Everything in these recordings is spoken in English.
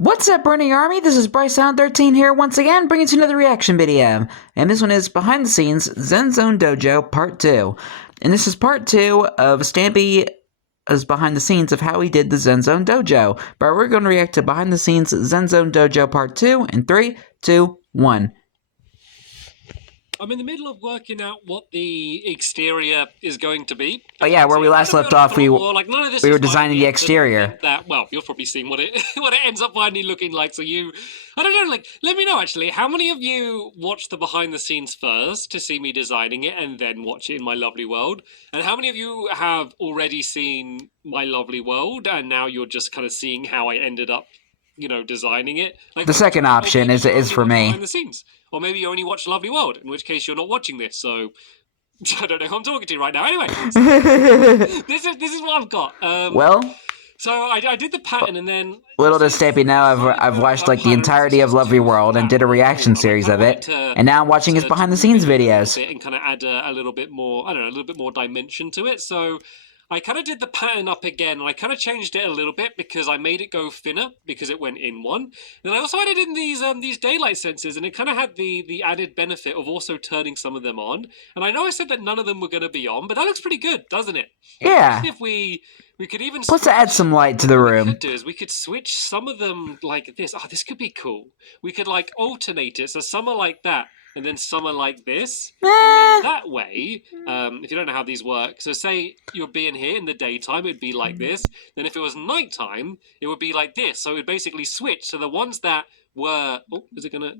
What's up, Burning Army? This is BryceAllen13 here once again, bringing you another reaction video. And this one is Behind the Scenes Zen Zone Dojo Part 2. And this is Part 2 of Stampy as behind the scenes of how he did the Zen Zone Dojo. But we're going to react to Behind the Scenes Zen Zone Dojo Part 2 in 3, 2, 1. I'm in the middle of working out what the exterior is going to be. Oh yeah, where we last left off, we were designing the exterior. Well, you've probably seen what it what it ends up finally looking like. So I don't know. Let me know actually. How many of you watched the behind the scenes first to see me designing it, and then watch it in my lovely world? And how many of you have already seen my lovely world, and now you're just kind of seeing how I ended up, designing it? Like, the second option is for me. Behind the scenes. Or maybe you only watch Lovely World, in which case you're not watching this, so I don't know who I'm talking to right now. Anyway, so this is what I've got. So I did the pattern, and then little does Stampy know I've watched like the entirety of Lovely World and did a reaction series of it, and now I'm watching his behind the scenes videos and kind of add a little bit more, I don't know, a little bit more dimension to it. So I kind of did the pattern up again, and I kind of changed it a little bit because I made it go thinner because it went in one. Then I also added in these daylight sensors, and it kind of had the added benefit of also turning some of them on. And I know I said that none of them were going to be on, but that looks pretty good, doesn't it? Yeah. If we could even plus to add some light to the room. What we could do is we could switch some of them like this. Oh, this could be cool. We could like alternate it, so some are like that, and then some are like this. And then that way, if you don't know how these work, so say you're being here in the daytime, it would be like this. Then if it was nighttime, it would be like this. So it would basically switch. So the ones that were, is it gonna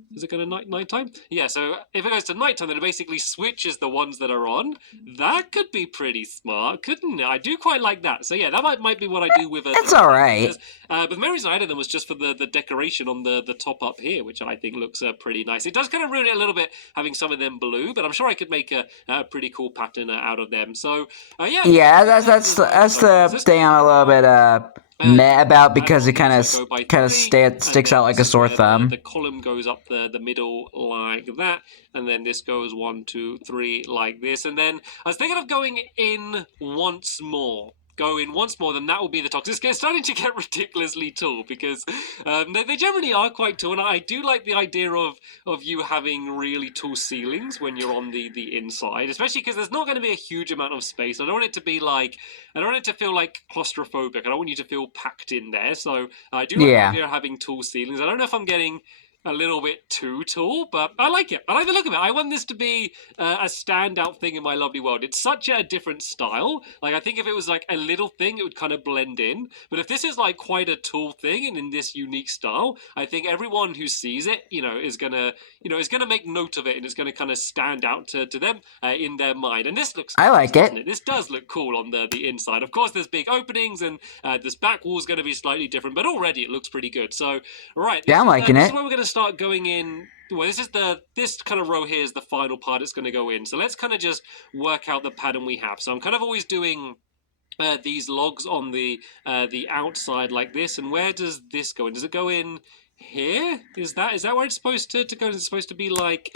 nighttime? Yeah, so if it goes to nighttime, then it basically switches the ones that are on. That could be pretty smart, couldn't it? I do quite like that. So yeah, that might be what I do with it. That's alright. But the main reason I added them was just for the decoration on the top up here, which I think looks pretty nice. It does kind of ruin it a little bit having some of them blue, but I'm sure I could make a pretty cool pattern out of them. So yeah. Yeah, that's the thing I'm a little bit meh about, because it kind of sticks out like a sore thumb. The column goes up the middle like that, and then this goes 1, 2, 3 like this, and then I was thinking of going in once more. Then that will be the toxic. It's starting to get ridiculously tall because they generally are quite tall, and I do like the idea of you having really tall ceilings when you're on the inside, especially because there's not going to be a huge amount of space. I don't want it to be like, I don't want it to feel like claustrophobic. I don't want you to feel packed in there. So I do like the idea of having tall ceilings. I don't know if I'm getting a little bit too tall, but I like it. I like the look of it. I want this to be a standout thing in my lovely world. It's such a different style. Like, I think if it was like a little thing, it would kind of blend in. But if this is like quite a tall thing and in this unique style, I think everyone who sees it, is gonna make note of it, and it's gonna kind of stand out to them in their mind. And this looks, I like it. This does look cool on the inside. Of course, there's big openings, and this back wall is going to be slightly different, but already it looks pretty good. So, right, yeah, I'm liking it. This is where we're going to start going in. Well, this kind of row here is the final part it's going to go in. So let's kind of just work out the pattern we have. So I'm kind of always doing these logs on the outside like this. And where does this go in? Does it go in here? Is that where it's supposed to go? Is it supposed to be like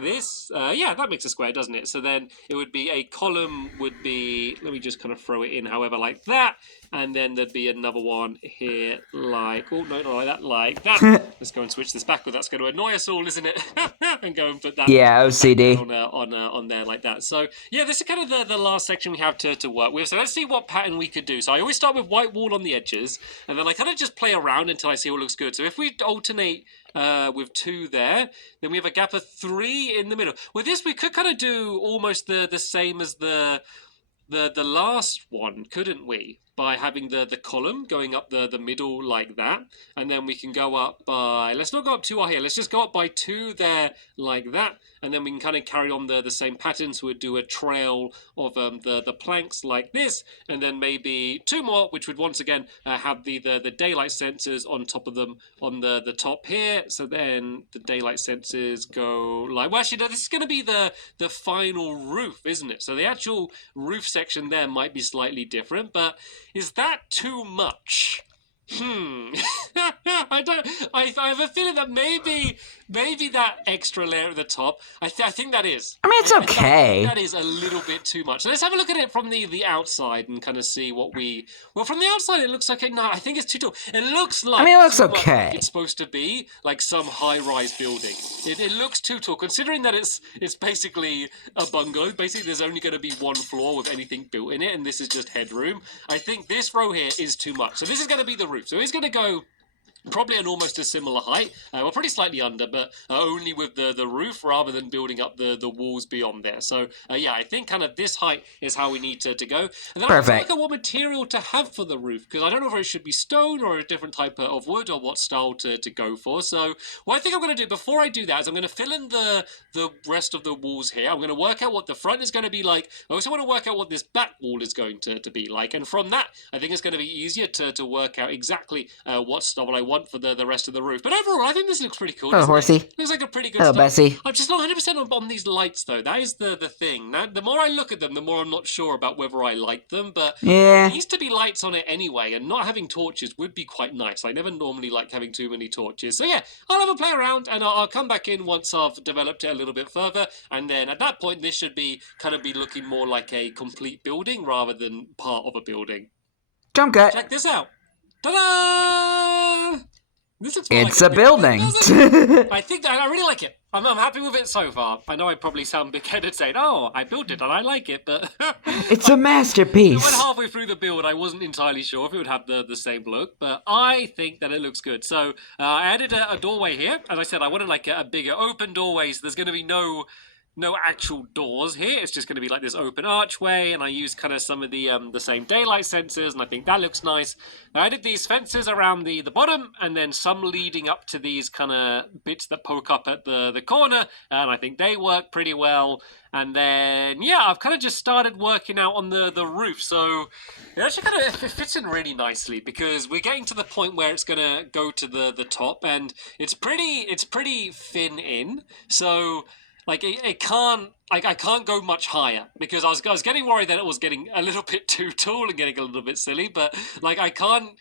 this? Yeah, that makes a square, doesn't it? So then it would be a column would be, let me just kind of throw it in however like that, and then there'd be another one here like, oh no, not like that, Let's go and switch this backward. That's going to annoy us all, isn't it? And go and put that OCD on there like that. So yeah, this is kind of the last section we have to work with. So let's see what pattern we could do. So I always start with white wall on the edges, and then I kind of just play around until I see what looks good. So if we alternate with 2 there, then we have a gap of 3 in the middle. With this, we could kind of do almost the same as the last one, couldn't we? By having the column going up the middle like that, and then we can go up by, let's not go up 2 here, let's just go up by 2 there like that, and then we can kind of carry on the same pattern. So we'd do a trail of the planks like this, and then maybe 2 more, which would once again have the daylight sensors on top of them on the top here. So then the daylight sensors go like, well actually no, this is going to be the final roof, isn't it? So the actual roof section there might be slightly different, but is that too much? I have a feeling that maybe maybe that extra layer at the top. I think that is. I mean, it's okay. I think that is a little bit too much. So let's have a look at it from the outside and kind of see what we. Well, from the outside, it looks okay. No, I think it's too tall. It looks like. I mean, it looks too much okay. like it's supposed to be like some high-rise building. It looks too tall, considering that it's basically a bungalow. Basically, there's only going to be one floor with anything built in it, and this is just headroom. I think this row here is too much. So this is going to be the roof. So it's going to go probably an almost a similar height. Well, pretty slightly under, but only with the roof rather than building up the walls beyond there. So, yeah, I think kind of this height is how we need to go. And then I have to look at what material to have for the roof, because I don't know whether it should be stone or a different type of wood or what style to go for. So what I think I'm going to do before I do that is I'm going to fill in the rest of the walls here. I'm going to work out what the front is going to be like. I also want to work out what this back wall is going to be like. And from that, I think it's going to be easier to work out exactly what style I want for the rest of the roof. But overall, I think this looks pretty cool. Hello, horsey. Looks like a pretty good Hello, start. Bessie. I'm just not 100% on these lights, though. That is the thing. Now, the more I look at them, the more I'm not sure about whether I like them. But yeah, there needs to be lights on it anyway, and not having torches would be quite nice. I never normally like having too many torches. So yeah, I'll have a play around, and I'll come back in once I've developed it a little bit further. And then at that point, this should be kind of be looking more like a complete building rather than part of a building. Jump cut. Check this out. Ta-da! This looks more It's like a building. I think that I really like it. I'm happy with it so far. I know I probably sound big-headed saying, "Oh, I built it and I like it," but it's a masterpiece. When halfway through the build, I wasn't entirely sure if it would have the same look, but I think that it looks good. So I added a doorway here. As I said, I wanted like a bigger open doorway, so there's going to be no actual doors here. It's just going to be like this open archway, and I used kind of some of the same daylight sensors, and I think that looks nice. I did these fences around the bottom, and then some leading up to these kind of bits that poke up at the corner, and I think they work pretty well. And then, yeah, I've kind of just started working out on the roof, so it actually kind of it fits in really nicely, because we're getting to the point where it's going to go to the top, and it's pretty thin in, so like it can't, like I can't go much higher, because I was getting worried that it was getting a little bit too tall and getting a little bit silly. But like I can't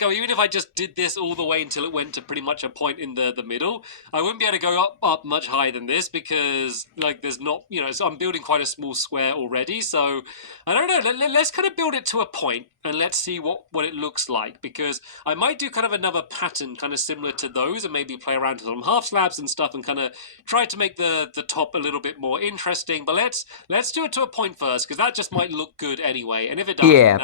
go, even if I just did this all the way until it went to pretty much a point in the middle, I wouldn't be able to go up much higher than this, because like there's not, so I'm building quite a small square already. So I don't know, let's kind of build it to a point and let's see what it looks like, because I might do kind of another pattern kind of similar to those, and maybe play around with some half slabs and stuff and kind of try to make the top a little bit more interesting. But let's do it to a point first, because that just might look good anyway, and if it does, yeah,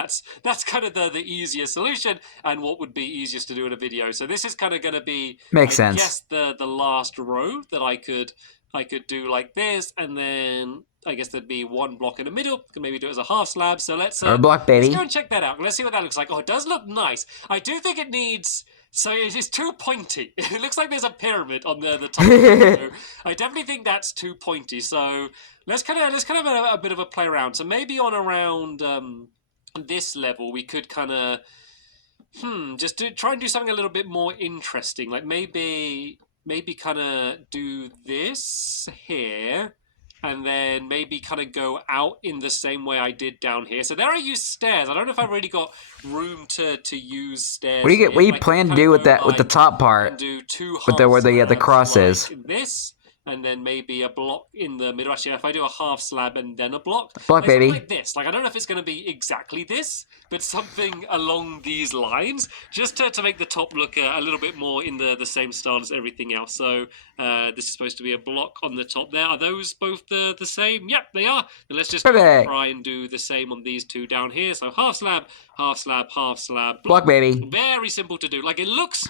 that's kind of the easier solution and what would be easiest to do in a video. So this is kind of going to be, makes sense. Guess the last row that I could do like this, and then I guess there'd be one block in the middle. Could maybe do it as a half slab. So let's or a block, baby. Let's go and check that out. Let's see what that looks like. Oh, it does look nice. I do think it needs. So it is too pointy. It looks like there's a pyramid on the top. So I definitely think that's too pointy. So let's kind of have a bit of a play around. So maybe on around this level, we could kind of just try and do something a little bit more interesting. Like maybe kind of do this here, and then maybe kind of go out in the same way I did down here. So there I used stairs. I don't know if I've really got room to use stairs. What do you plan to do with that, with the top part? Do two with where the cross is. This, and then maybe a block in the middle. Actually, if I do a half slab and then a block, baby, like this. Like I don't know if it's going to be exactly this, but something along these lines, just to make the top look a little bit more in the same style as everything else. So this is supposed to be a block on the top there. Are those both the same? Yep, they are. Then let's just try and do the same on these two down here. So half slab, half slab, half slab, block, baby. Very simple to do. Like it looks.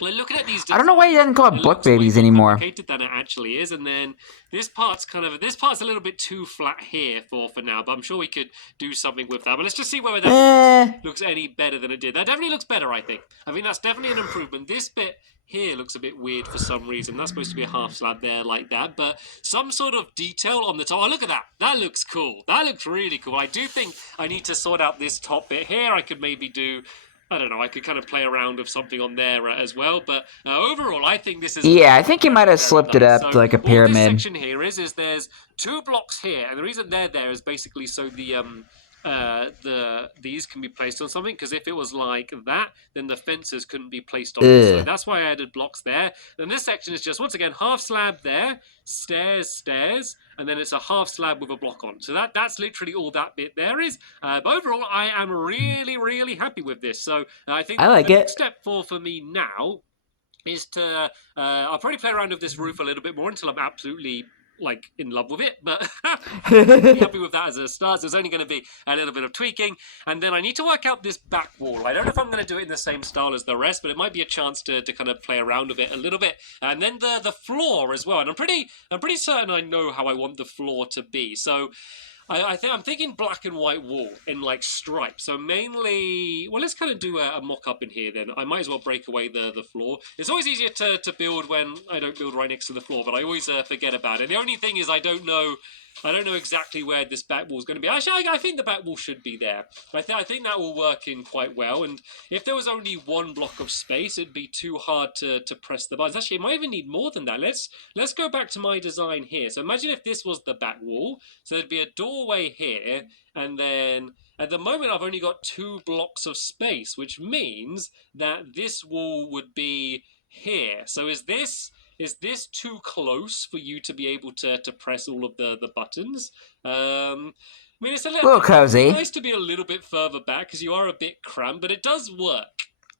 Like looking at these, I don't know why you didn't call it block babies anymore. More complicated than it actually is, and then this part's a little bit too flat here for now. But I'm sure we could do something with that. But let's just see whether that looks any better than it did. That definitely looks better, I think. I think that's definitely an improvement. This bit here looks a bit weird for some reason. That's supposed to be a half slab there like that, but some sort of detail on the top. Oh, look at that. That looks cool. That looks really cool. I do think I need to sort out this top bit here. I could maybe do, I don't know, I could kind of play around with something on there as well, but overall, I think this is... Yeah, I think you might have slipped it up to like a pyramid. What this section here is there's two blocks here, and the reason they're there is basically so the these can be placed on something, because if it was like that, then the fences couldn't be placed on it. So that's why I added blocks there. Then this section is just, once again, half slab there, stairs, and then it's a half slab with a block on. So that's literally all that bit there is. But overall, I am really, really happy with this. So I think I like the it. next step for me now is to I'll probably play around with this roof a little bit more until I'm absolutely like in love with it, but be happy with that as a start. So there's only going to be a little bit of tweaking, and then I need to work out this back wall. I don't know if I'm going to do it in the same style as the rest, but it might be a chance to kind of play around with it a little bit. And then the floor as well, and I'm pretty certain I know how I want the floor to be. So I'm thinking black and white wall in like stripes. So mainly, well, let's kind of do a mock-up in here then. I might as well break away the floor. It's always easier to build when I don't build right next to the floor, but I always forget about it. The only thing is I don't know exactly where this back wall is going to be. Actually, I think the back wall should be there. I think that will work in quite well. And if there was only one block of space, it'd be too hard to press the buttons. Actually, it might even need more than that. Let's go back to my design here. So imagine if this was the back wall. So there'd be a doorway here, and then at the moment I've only got 2 blocks of space, which means that this wall would be here. So is this too close for you to be able to press all of the buttons? I mean, it's a little cozy. Nice to be a little bit further back because you are a bit cramped, but it does work.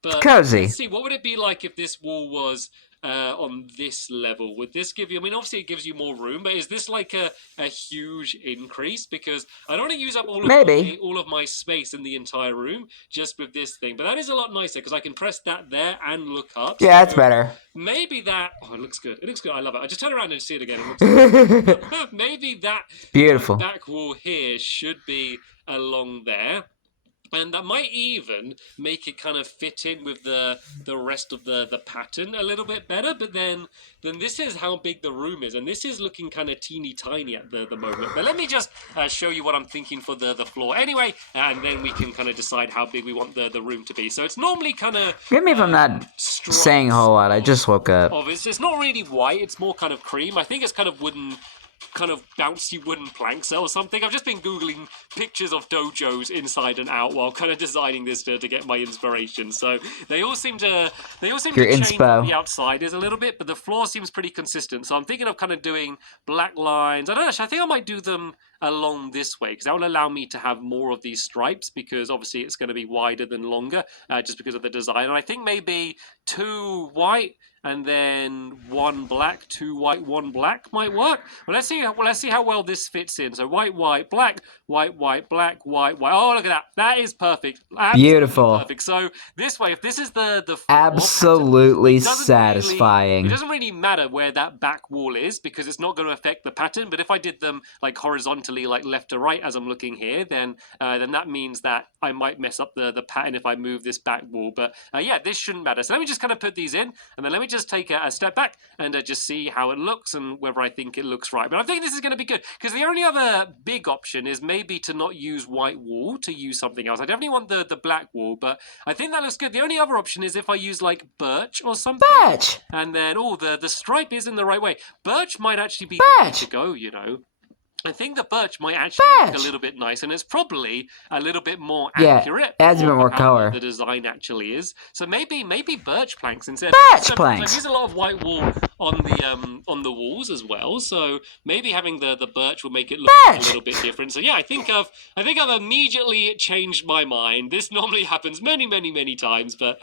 But it's cozy. Let's see, what would it be like if this wall was on this level? Would this give you, I mean, obviously it gives you more room, but is this like a huge increase? Because I don't want to use up all of my space in the entire room just with this thing. But that is a lot nicer because I can press that there and look up. Yeah, that's better. Maybe that, oh, it looks good. It looks good. I love it. I just turn around and see it again. It looks good. Maybe that beautiful back wall here should be along there. And that might even make it kind of fit in with the rest of the pattern a little bit better. But then this is how big the room is. And this is looking kind of teeny tiny at the moment. But let me just show you what I'm thinking for the floor anyway. And then we can kind of decide how big we want the room to be. So it's normally kind of... Forgive me if I'm not saying a whole lot. I just woke up. It's not really white. It's more kind of cream. I think it's kind of wooden... kind of bouncy wooden planks or something. I've just been googling pictures of dojos inside and out while kind of designing this to get my inspiration. So they all seem to change on the outside is a little bit, but the floor seems pretty consistent. So I'm thinking of kind of doing black lines. I don't know. I think I might do them along this way because that will allow me to have more of these stripes because obviously it's going to be wider than longer just because of the design. And I think maybe 2 white and then 1 black, 2 white, 1 black might work. Well, let's see how well this fits in. So white, white, black, white, white, black, white, white. Oh, look at that. That is perfect. Absolutely beautiful. Perfect. So this way, if this is the floor absolutely pattern, satisfying. It doesn't really matter where that back wall is because it's not going to affect the pattern. But if I did them like horizontally, like left to right as I'm looking here, then that means that I might mess up the pattern if I move this back wall. But yeah, this shouldn't matter. So let me just kind of put these in, and then let me just take a step back and just see how it looks and whether I think it looks right. But I think this is going to be good because the only other big option is maybe to not use white wall, to use something else. I definitely want the black wall, but I think that looks good. The only other option is if I use like birch or something. Birch! And then, the stripe is in the right way. Birch might actually be the way to go, you know. I think the birch might actually look a little bit nice, and it's probably a little bit more accurate. Yeah, adds a bit more color. The design actually is. So maybe birch planks instead. Birch planks. There's a lot of white wall on the walls as well. So maybe having the birch will make it look a little bit different. So yeah, I think I've immediately changed my mind. This normally happens many times, but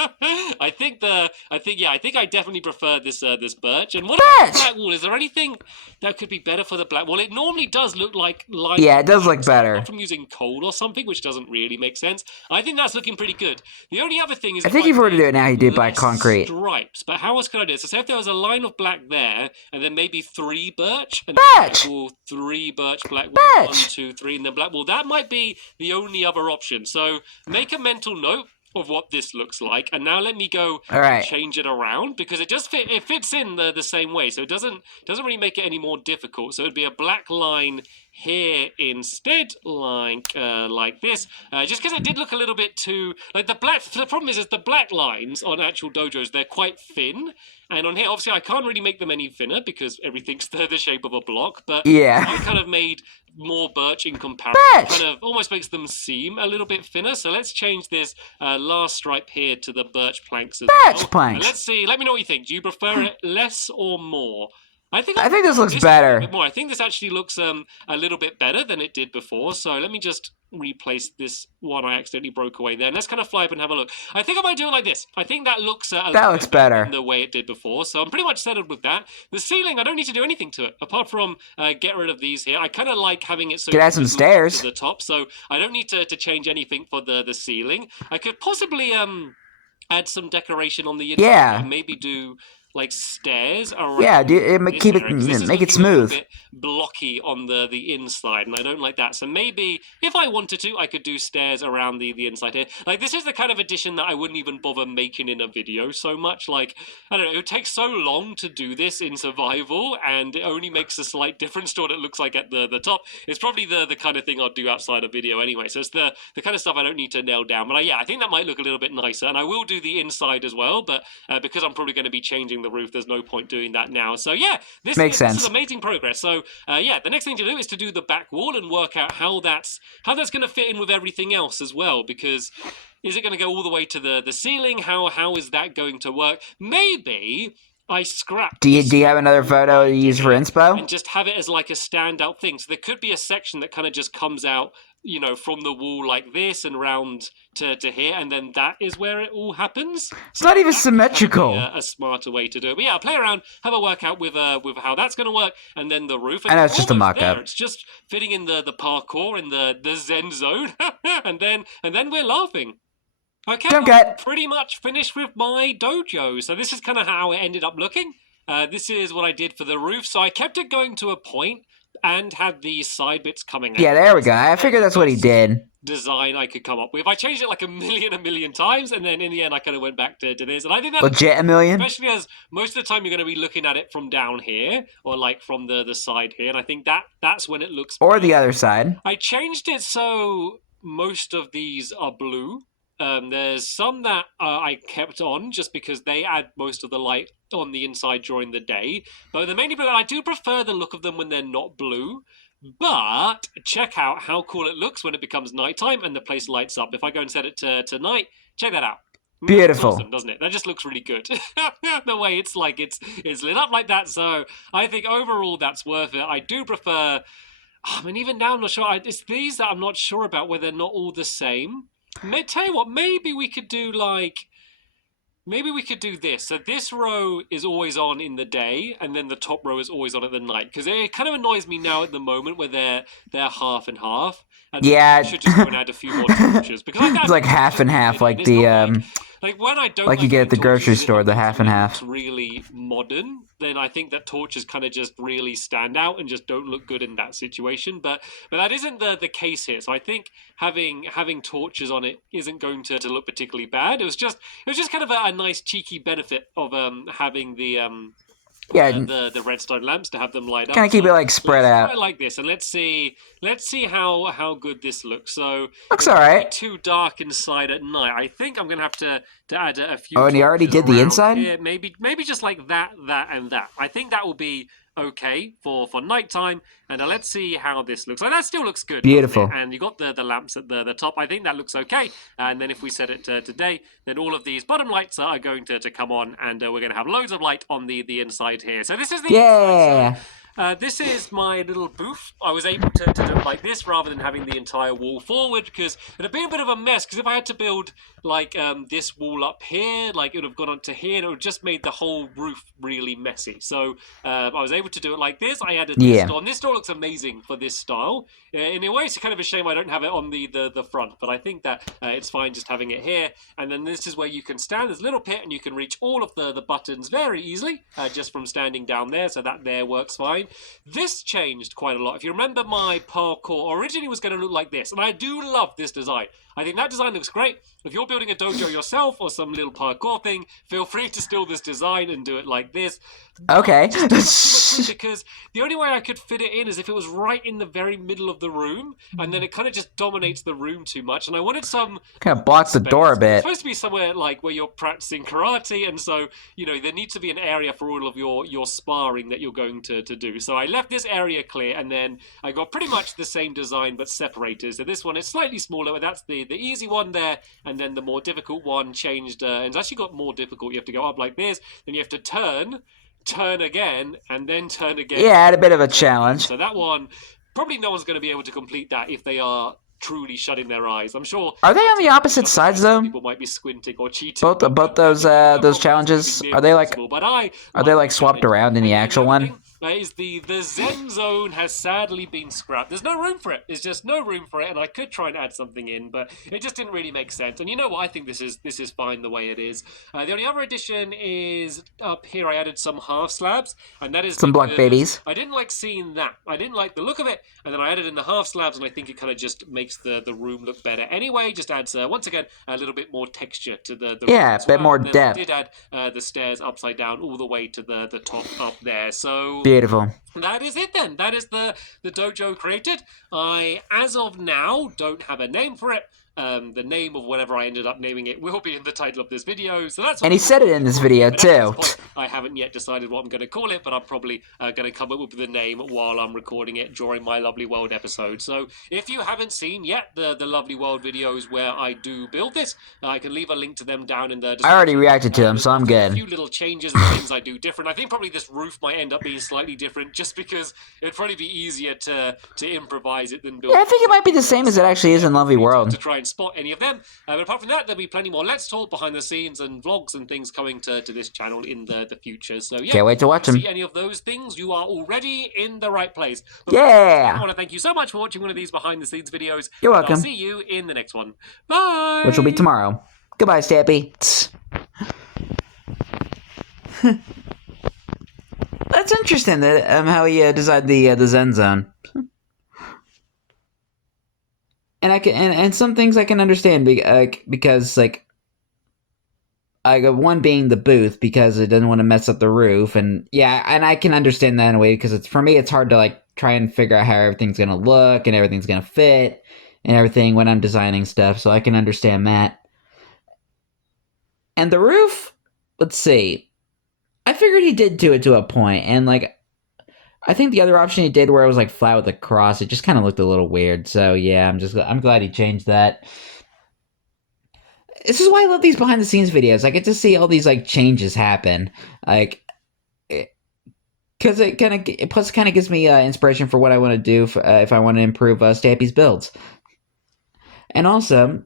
I think I definitely prefer this birch. And what about the black wall? Is there anything that could be better for the black wall? It normally does look like lines. Yeah, it does look better. From using coal or something, which doesn't really make sense. I think that's looking pretty good. The only other thing is, I think if you were to do it now, you do it by concrete stripes. But how else could I do it? So say if there was a line of black there, and then maybe 3 birch, and birch, 3 birch, black, birch. 1, 2, 3, and then black. Well, that might be the only other option. So make a mental note of what this looks like, and now let me go change it around because it just fits in the same way, so it doesn't really make it any more difficult. So it'd be a black line here instead, like this, just because it did look a little bit too like the black. The problem is the black lines on actual dojos, they're quite thin, and on here obviously I can't really make them any thinner because everything's the shape of a block. But Yeah. I kind of made more birch in comparison. Birch! Kind of almost makes them seem a little bit thinner. So let's change this last stripe here to the birch planks as well. Birch planks. And let's see. Let me know what you think. Do you prefer it less or more? I think this looks better. A bit more. I think this actually looks a little bit better than it did before. So let me just replace this one I accidentally broke away there. And let's kind of fly up and have a look. I think I might do it like this. I think that looks a little bit better than the way it did before. So I'm pretty much settled with that. The ceiling, I don't need to do anything to it apart from get rid of these here. I kind of like having it so could add some stairs to the top. So I don't need to change anything for the ceiling. I could possibly add some decoration on the inside. Yeah. And maybe do like stairs around. Yeah, keep it, make it smooth. A bit blocky on the inside, and I don't like that. So maybe if I wanted to, I could do stairs around the inside here. Like this is the kind of addition that I wouldn't even bother making in a video so much. Like I don't know, it would take so long to do this in survival, and it only makes a slight difference to what it looks like at the top. It's probably the kind of thing I'd do outside a video anyway. So it's the kind of stuff I don't need to nail down. But yeah, I think that might look a little bit nicer, and I will do the inside as well. But because I'm probably going to be changing the roof, there's no point doing that now. So yeah, this is amazing progress. So yeah, the next thing to do is to do the back wall and work out how that's going to fit in with everything else as well. Because is it going to go all the way to the ceiling? How is that going to work? Maybe I scrap. Do you have another photo to use for inspo? And just have it as like a standout thing. So there could be a section that kind of just comes out, you know, from the wall like this and round to here, and then that is where it all happens. It's not even symmetrical. A smarter way to do it. But yeah, I'll play around, have a workout with how that's going to work, and then the roof. And that's just a mock-up. It's just fitting in the parkour in the Zen zone, and then we're laughing. Okay, I'm pretty much finished with my dojo. So this is kind of how it ended up looking. This is what I did for the roof. So I kept it going to a point and had these side bits coming out. Yeah, there we go. I figured that's what he did. Design I could come up with. I changed it like a million times, and then in the end I kind of went back to this. And I think that legit a million? Especially as most of the time you're going to be looking at it from down here, or like from the side here, and I think that's when it looks or better. The other side. I changed it so most of these are blue. There's some that I kept on just because they add most of the light on the inside during the day. But the mainly blue, I do prefer the look of them when they're not blue. But check out how cool it looks when it becomes nighttime and the place lights up. If I go and set it to night, check that out. Beautiful, awesome, doesn't it? That just looks really good. The way it's like it's lit up like that. So I think overall that's worth it. I do prefer. I mean, even now I'm not sure. It's these that I'm not sure about where they're not all the same. Tell you what, maybe we could do this. So this row is always on in the day, and then the top row is always on at the night. Because it kind of annoys me now at the moment where they're half and half. And yeah, I should just go and add a few more torches because it's like half and half, like the like when I don't like you get at the grocery store, the half and half. Really modern. Then I think that torches kind of just really stand out and just don't look good in that situation. But that isn't the case here. So I think having torches on it isn't going to look particularly bad. It was just kind of a nice cheeky benefit of having the the redstone lamps to have them light up. Kind of keep it like spread out. I like this, and let's see how good this looks. So looks all right. Too dark inside at night. I think I'm gonna have to add a few. Oh, and you already did the inside? Here. Maybe just like that, and that. I think that will be okay for nighttime. And let's see how this looks. Like that still looks good. Beautiful. And you got the lamps at the top. I think that looks okay. And then if we set it to day, then all of these bottom lights are going to come on, and we're going to have loads of light on the inside here. So this is the inside. So, this is my little booth. I was able to do it like this rather than having the entire wall forward because it would have been a bit of a mess. Because if I had to build like this wall up here, like it would have gone onto here, and it would have just made the whole roof really messy. So I was able to do it like this. I added this door. And this door looks amazing for this style. In a way, it's kind of a shame I don't have it on the front, but I think that it's fine just having it here. And then this is where you can stand. There's a little pit, and you can reach all of the buttons very easily just from standing down there. So that there works fine. This changed quite a lot. If you remember, my parkour originally was going to look like this, and I do love this design. I think that design looks great. If you're building a dojo yourself or some little parkour thing, feel free to steal this design and do it like this. Okay. Just don't look too much in, because the only way I could fit it in is if it was right in the very middle of the room, and then it kind of just dominates the room too much. And I wanted some kind of blocks the door a it's bit. supposed to be somewhere like where you're practicing karate, and so there needs to be an area for all of your sparring that you're going to do. So I left this area clear, and then I got pretty much the same design but separated. So this one is slightly smaller, but that's the easy one there, and then the more difficult one changed, and it's actually got more difficult. You have to go up like this, then you have to turn again, and then turn again. Yeah, I had a bit of a challenge. So that one, probably no one's going to be able to complete that if they are truly shutting their eyes. I'm sure. Are they on the opposite sides though? People might be squinting or cheating. Both those challenges, are they like swapped around in the actual one? Is the Zen Zone has sadly been scrapped. There's no room for it. There's just no room for it, and I could try and add something in, but it just didn't really make sense. And you know what? I think this is fine the way it is. The only other addition is up here. I added some half slabs, and that is some block babies. I didn't like seeing that. I didn't like the look of it, and then I added in the half slabs, and I think it kind of just makes the room look better. Anyway, just adds once again a little bit more texture to the room a bit more depth. I did add the stairs upside down all the way to the top up there. So beautiful. That is it then. That is the dojo created. I, as of now, don't have a name for it. The name of whatever I ended up naming it will be in the title of this video. So that's. And he said it in this video too. Point, I haven't yet decided what I'm going to call it, but I'm probably going to come up with the name while I'm recording it during my Lovely World episode. So if you haven't seen yet the Lovely World videos where I do build this, I can leave a link to them down in the description. I already reacted to them, so I'm good. A few little changes and things I do different. I think probably this roof might end up being slightly different, just because it'd probably be easier to improvise it than build. Yeah, I think it might be the same as it actually is in Lovely World. To try and spot any of them. But apart from that, there'll be plenty more Let's Talk behind the scenes and vlogs and things coming to this channel in the future. So yeah, can't wait to watch them. See any of those things, you are already in the right place. But yeah! I want to thank you so much for watching one of these behind the scenes videos. You're welcome. I'll see you in the next one. Bye! Which will be tomorrow. Goodbye, Stampy. That's interesting that how he designed the Zen Zone. And I can and some things I can understand because like one being the booth because it doesn't want to mess up the roof, and yeah, and I can understand that in a way because for me it's hard to like try and figure out how everything's gonna look and everything's gonna fit and everything when I'm designing stuff, so I can understand that. And the roof, let's see, I figured he did do it to a point, and like. I think the other option he did where it was like flat with a cross, it just kind of looked a little weird. So yeah, I'm glad he changed that. This is why I love these behind the scenes videos. I get to see all these like changes happen, like because it kind of gives me inspiration for what I want to do if I want to improve Stampy's builds. And also,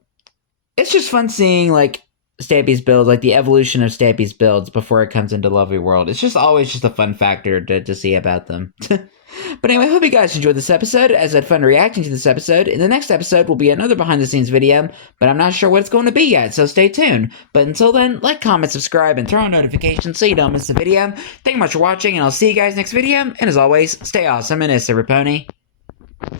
it's just fun seeing like Stampy's builds, like the evolution of Stampy's builds before it comes into Lovely World. It's just always just a fun factor to see about them. But anyway, I hope you guys enjoyed this episode, as I had fun reacting to this episode. In the next episode will be another behind the scenes video, but I'm not sure what it's going to be yet, so stay tuned. But until then, like, comment, subscribe, and throw on notifications so you don't miss the video. Thank you much for watching, and I'll see you guys next video. And as always, stay awesome, and it's Pony.